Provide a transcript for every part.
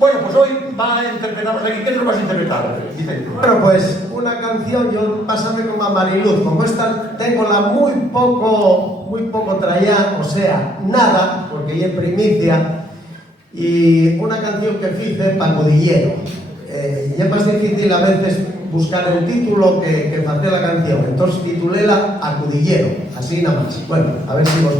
Bueno, pues hoy interpretamos aquí. ¿Qué nos vas a interpretar, Vicente? Bueno, pues una canción, yo pásame como a Mariluz, como esta tengo la muy poco traía, o sea, nada, porque ya es primicia, y una canción que hice para Cudillero. Y es más difícil a veces buscar el título que hacer la canción, entonces tituléla Acudillero, así nada más. Bueno, a ver si vos...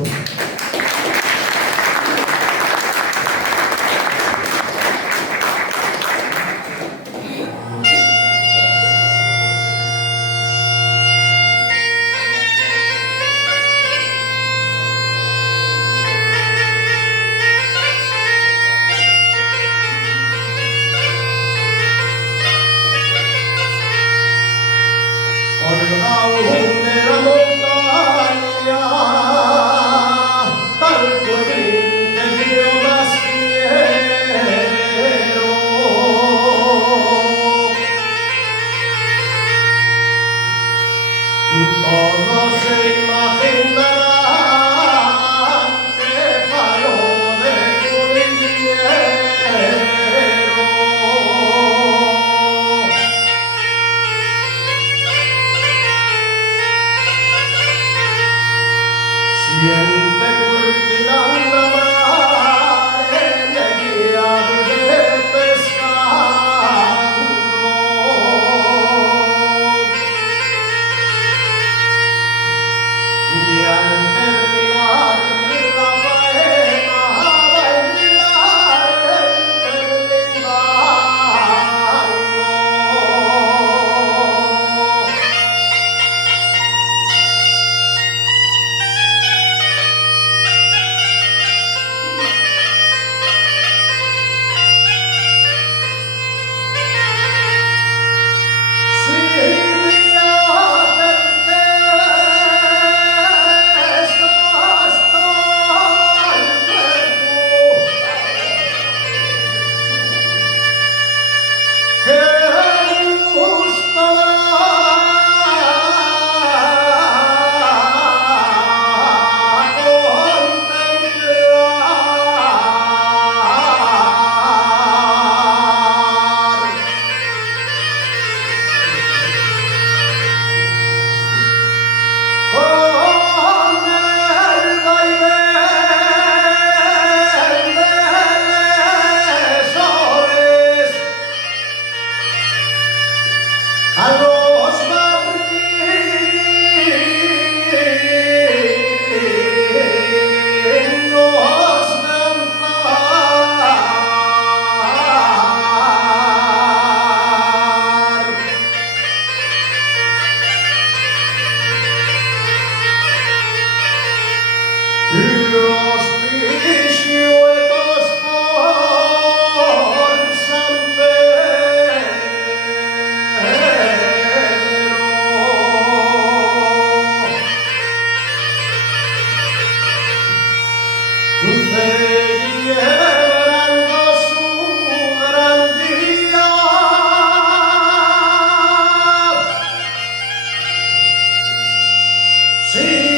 Sí.